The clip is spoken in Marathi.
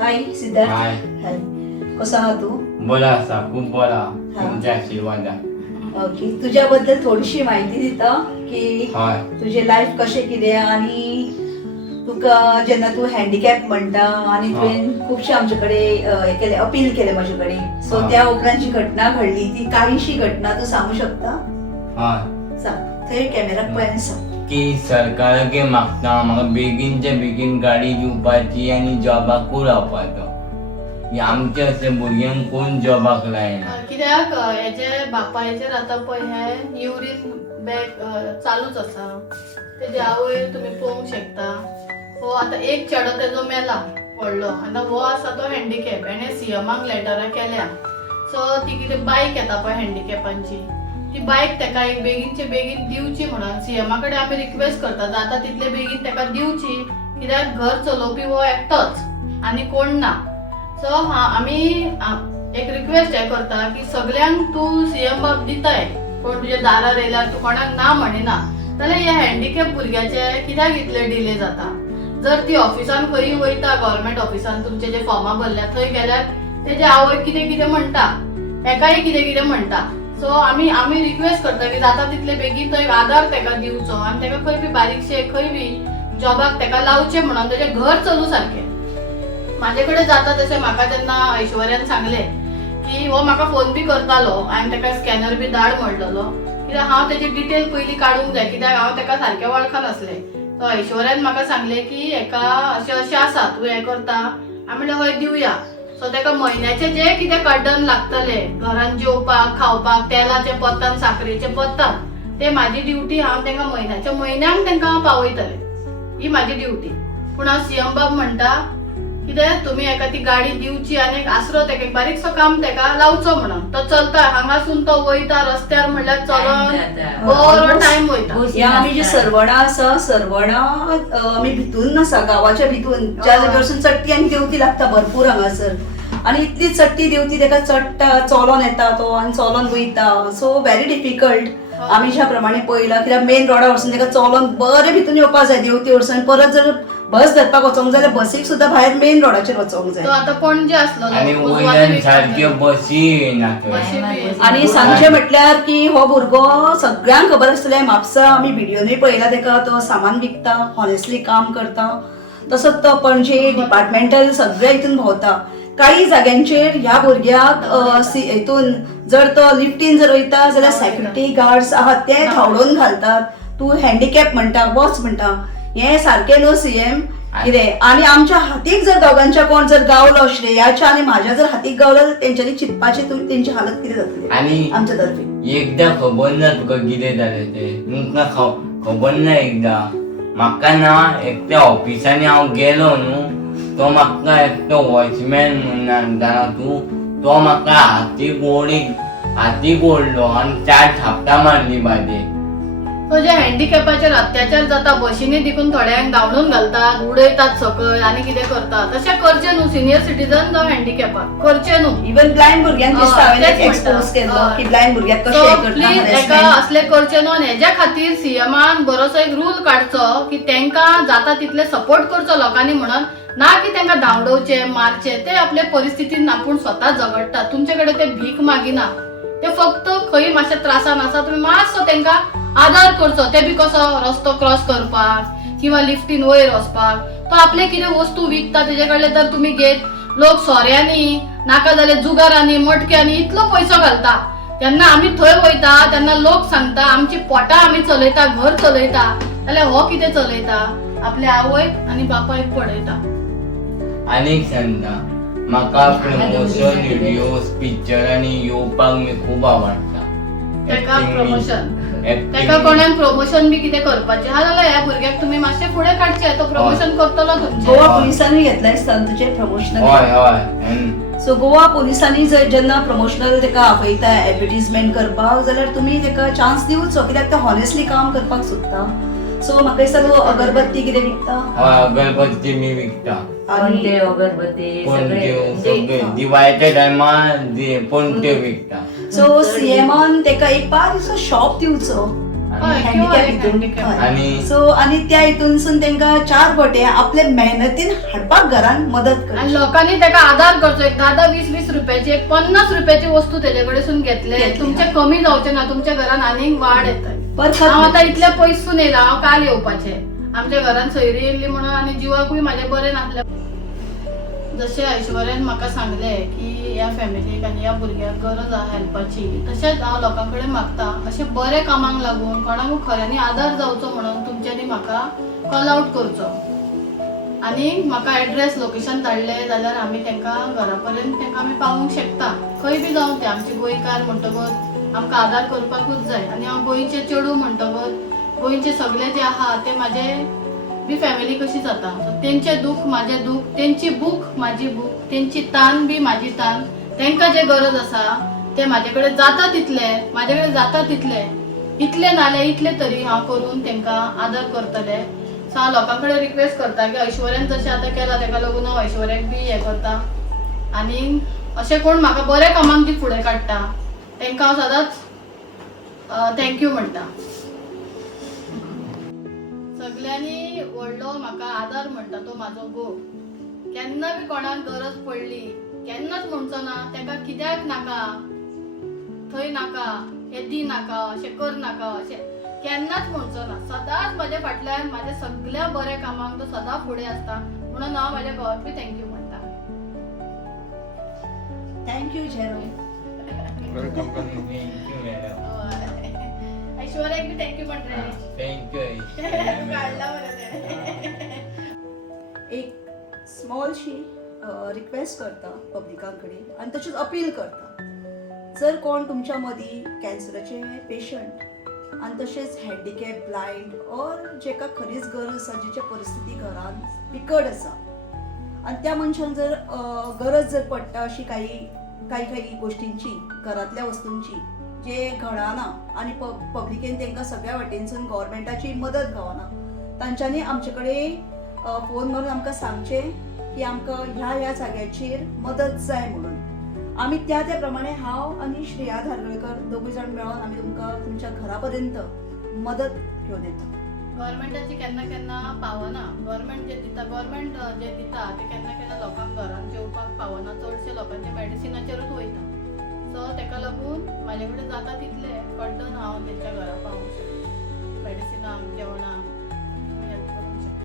हाय सिद्धार्थ. हाय. हाय. कसो आहा तू? बरा आसा, खूप बरा. तुमच्या आशीर्वादान. ओके. तुझ्याबद्दल थोडीशी माहिती दिता की हय. तुझे लाईफ कशें कितें आनी तुका जेन्ना तू हँडिकॅप म्हणटा आनी तुवें खुबशे आमचे कडेन हे केले अपील केले म्हाजे कडेन सो त्या उपरांत जी घटना घडली ती काहीशी घटना तू सांगू शकता? हय. सांग. थंय कॅमेराक पळय आनी सांग. की सरकाराके मागता म्हाका बेगीनचे बेगीन गाडी दिवपाची आनी जॉबाकूय रावपाचो. की आमचे अशे भुरग्यांक कोण जॉबाक लायना. कित्याक हेजे बापायचेर आतां पळय हे युरीन बॅग चालूच आसा. तेजे आवय तुमी पळोवंक शकता. हो आतां एक चेडो तेजो मेला व्हडलो आनी हो आसा तो हँडिकॅप. हेणे सीएमाक लेटरां केल्या. सो ती कितें बायक येता पळय हँडिकॅपांची ती बायक तेका एक बेगीनचे बेगीन दिवची म्हणून सीएमा कडेन आमी रिक्वेस्ट करता जाता तितले बेगीन तेका दिवची कित्याक घर चलोवपी हो एकटोच आनी कोण ना. सो आमी एक रिक्वेस्ट हे करता की सगळ्यांक तूं सीएम बाब दिताय कोण तुजे दारार येयल्यार तूं कोणाक ना म्हणिना जाल्यार ह्या हँडिकॅप भुरग्याचे कित्याक इतले डिले जाता. जर ती ऑफिसान खंयी वयता गव्हर्मेंट ऑफिसान तुमचे जे फॉर्मा भरल्या थंय गेल्यार तेजे आवय कितें कितें म्हणटा एकाय कितें कितें म्हणटा. सो आमी रिक्वेस्ट करता की जाता तितले बेगीन तो एक आधार तेका दिवचो आनी तेका खंय बी बारीकशे खंय बी जॉबाक तेका लावचे म्हणून तेजें घर चलू सारकें. म्हाजे कडेन जाता तशें म्हाका जेन्ना ऐश्वर्यान सांगले की हो म्हाका फोन बी करतालो हांवें तेका स्कॅनर बी धाड म्हणलेलो कित्याक हांव तेजी डिटेल पयलीं काडूंक जाय कित्याक हांव तेका सारकें वळखनासलें. तो ऐश्वर्यान म्हाका सांगले की हेका अशें अशें आसा तूं हें करता. हांवें म्हणलें हय दिवया. सो तेका म्हयन्याचे जे कितें कर्डन लागतले घरान जेवपाक खावपाक तेलाचे पत्तान साखरेचे पत्तान ते म्हाजी ड्युटी हांव तेंकां म्हयन्याच्या म्हयन्याक तेंकां पावयतलें ही म्हाजी ड्युटी. पूण हांव सीएम बाब म्हणटा कितें तुमी हेका ती गाडी दिवची आनी एक आसरो तेका एक बारीकसो काम तेका लावचो म्हणून. तो चलता हांगासून तो वयता रस्त्यार म्हणल्यार चलोन बरो टायम वयता. ह्या आमी जी सरवणां आसा सरवणां आमी भितून आसा गांवाच्या भितून ज्या जाग्यावरसून चट्टी आनी देवती लागता भरपूर हांगासर आनी इतली चट्टी देवती तेका चडटा चलोन येता तो आनी चलोन वयता. सो व्हेरी डिफिकल्ट आमी ज्या प्रमाणे पळयला कित्याक मेन रोडार वरसून तेका चलोन बरे भितून येवपाक जाय देवती वरसून परत जर बस धरपाक वचोंक जाल्यार बसीक सुद्दां भायर मेन रोडाचेर वचोंक जाय. तो आतां पणजे आसलो आनी वयल्यान सारक्यो बसी येना थंय. आनी सांगचें म्हटल्यार की हो भुरगो सगळ्यांक खबर आसतलें म्हापसा आमी व्हिडियोनूय पळयला तेका तो सामान विकता हॉनेस्टली काम करता. तसोच तो पणजे डिपार्टमेंटल सगळ्या हितून भोंवता. काही जाग्यांचेर ह्या भुरग्याक हितून जर तो लिफ्टीन जर वयता जाल्यार सेक्युरिटी गार्ड्स आहात ते धांवडोवन घालतात. तूं हँडिकॅप म्हणटा वच म्हणटा हे सारकें न्हू सीएम कितें. आनी आमच्या हातीक जर दोगांच्या कोण जर गावलो श्रेयाच्या आनी म्हाज्या जर हातीक गावलो जाल्यार तेंच्यांनी चिंतपाचें तेंची हालत कितें जातली आनी आमच्या तर्फे. एकदां खबर ना तुका कितें जालें तें तुमकां खबर ना. एकदां म्हाका ना एकट्या ऑफिसांनी हांव गेलो न्हू तो म्हाका एकटो वॉचमॅन म्हणून जाणा तूं तो म्हाका हातीक ओडलो आनी 4 थापटां मारली बाजे. तो जे हँडिकॅपाचेर अत्याचार जाता बशींनी देखून थोड्यांक धांवडून घालतात उडयतात सकयल आनी कितें करतात तशें करचें न्हू. सिनियर सिटीजन जावं हँडिकॅपाक करचें न्हू. इवन ब्लायंड भुरग्यांक दिसता हांवें एक्सपोज केल्लो की ब्लायंड भुरग्याक कशें करता. प्लीज एका असले करचें न्हू. हेज्या खातीर सीएमान बरोसो एक रूल काडचो की तांकां जाता तितले सपोर्ट करचो लोकांनी म्हणून ना की तांकां धांवडोवचे मारचे. ते आपले परिस्थितीन आपूण स्वता झगडटात. तुमचे कडेन ते भीक मागिना ते फक्त खंय मातशे त्रासान आसा तुमी मातसो तांकां आदार करचो. ते बी कसो रस्तो क्रॉस करपाक किंवा लिफ्टीन वयर वचपाक. तो आपले कितें वस्तू विकता तेजे कडले तर तुमी घेत. लोक सोऱ्यांनी नाका जाल्यार जुगारांनी मटक्यांनी इतलो पयसो घालता. तेन्ना आमी थंय वयता तेन्ना लोक सांगता आमची पोटां आमी चलयता घर चलयता जाल्यार हो कितें चलयता आपल्या आवय आनी बापायक पळयता. आनीक सांगता म्हाका प्रमोशन व्हिडिओज पिक्चरांनी येवपाक मी खूब आवडटा. तेका प्रमोशन तेका कोणाक प्रमोशन बी कितें करपाचें हा जाल्यार ह्या भुरग्याक तुमी मातशें फुडें काडचें. तो प्रमोशन करतलो तुमचें. गोवा पुलिसांनी घेतला दिसता तुजें प्रमोशनल. हय हय. सो गोवा पुलिसांनी जर जेन्ना प्रमोशनल तेका आपयता एडवर्टिजमेंट करपाक जाल्यार तुमी तेका चान्स दिवचो कित्याक तो हॉनेस्टली काम करपाक सोदता. सो म्हाका दिसता तूं अगरबत्ती कितें विकता. हय अगरबत्ती मी विकता. पणट्यो अगरबत्ती सगळे दिवाळीच्या टायमार पणट्यो विकता. सो सीएमान तेका एक बारीकसो शॉप दिवचो हय, handicap. आणि सो आणि त्या हितूनसून तांकां 4 पटे आपले मेहनतीन हाडपाक घरान मदत आणि करची. लोकांनी त्याला आधार करचो. एक 10-20 रुपयाची, एक 50 रुपयाची वस्तू त्याचे कडेसून घेतले. घेतली, तुमचे हा. कमी जावचे ना, तुमच्या घरान आनीक वाड येता. परखत हांव आतां नाही. इतल्या पयसून येयला, हांव काल येवपाचे. आमच्या घरान सोयरी येयल्ली म्हणून आनी जिवाकूय म्हाजे बरें नासलें. जशें ऐश्वर्यान म्हाका सांगले की ह्या फॅमिलीक आनी ह्या भुरग्याक गरज आहा हेल्पाची, तशेंच हांव लोकां कडेन मागता अशें बरे कामाक लागून कोणाकूय खऱ्यांनी आदार जावचो म्हणून तुमच्यांनी म्हाका कॉल आउट करचो. आनी म्हाका एड्रेस लोकेशन धाडलें जाल्यार आमी तांकां घरा पर्यंत तांकां आमी पावोवंक शकता. खंय बी जावं ते आमचे गोंयकार म्हणटकच आमकां आदार करपाकूच जाय. आनी हांव गोंयचे चेडूं म्हणटकच गोंयचे सगळे जे आहा ते म्हाजे बी फॅमिली कशी जाता. सो तेंचे दूख म्हाजें दूख, तेंची भूक म्हाजी भूक, तेंची तान बी म्हाजी तान. तांकां जे गरज आसा ते म्हाजे कडेन जाता तितले, म्हाजे कडेन जाता तितले, इतले नाले इतले तरी हांव करून तांकां आदार करतले. सो हांव लोकां कडेन रिक्वेस्ट करता की ऐश्वर्यान जशें आतां केलां ताका लागून हांव ऐश्वर्याक बी हें करता. आनी अशें कोण म्हाका बऱ्या कामाक बी फुडें काडटा तांकां हांव सदांच थँक्यू म्हणटा. सगळ्यांनी व्हडलो म्हाका आदार म्हणटा तो म्हाजो घोव. केन्ना बी कोणाक गरज पडली केन्नाच म्हणचो ना ताका कित्याक नाका, थंय नाका, हें दी नाका, अशें कर नाका, अशें केन्नाच म्हणचो ना. सदांच म्हाज्या फाटल्यान म्हाज्या सगळ्या बऱ्या कामाक तो सदां फुडें आसता. म्हणून हांव म्हाज्या घोवाक बी थँक्यू म्हणटा. Thank you zero. Thank you madam. ऐश्वर्याक बी थँक्यू म्हण रे. थँक्यू काढला बरं ते. एक स्मॉलशी रिक्वेस्ट करता पब्लिका कडेन आनी तशीच अपील करता. जर कोण तुमच्या मदीं कॅन्सराचे पेशंट आनी तशेंच हँडिकॅप, ब्लायंड ऑर जेका खरीच गरज आसा, जेची परिस्थिती घरान बिकट आसा आनी त्या मनशान जर गरज जर पडटा अशी काही गोश्टींची, घरांतल्या वस्तूंची जे घडना आनी पब्लिकेन तांकां सगळ्या वाटेनसून गव्हर्मेंटाची मदत गावना, तांच्यांनी आमचे कडेन फोन मारून आमकां सांगचें की आमकां ह्या जाग्याचेर मदत जाय म्हणून. आमी त्या प्रमाणे हांव आनी श्रेया धारगळकर दोगूय जाण मेळोन आमी तुमकां तुमच्या घरा पर्यंत मदत घेवन येता. गव्हर्मेंटाची केन्ना केन्ना पावना. गव्हर्मेंट जे दिता ते केन्ना केन्ना लोकांक घरांत जेवपाक पावना. चडशे लोकांचे मेडिसिनाचेरूच वयता. सो ताका लागून म्हाजे कडेन जाता तितले कडून हांव तेंच्या घरा पावूंक शकता. मेडिसिनाक, जेवणाक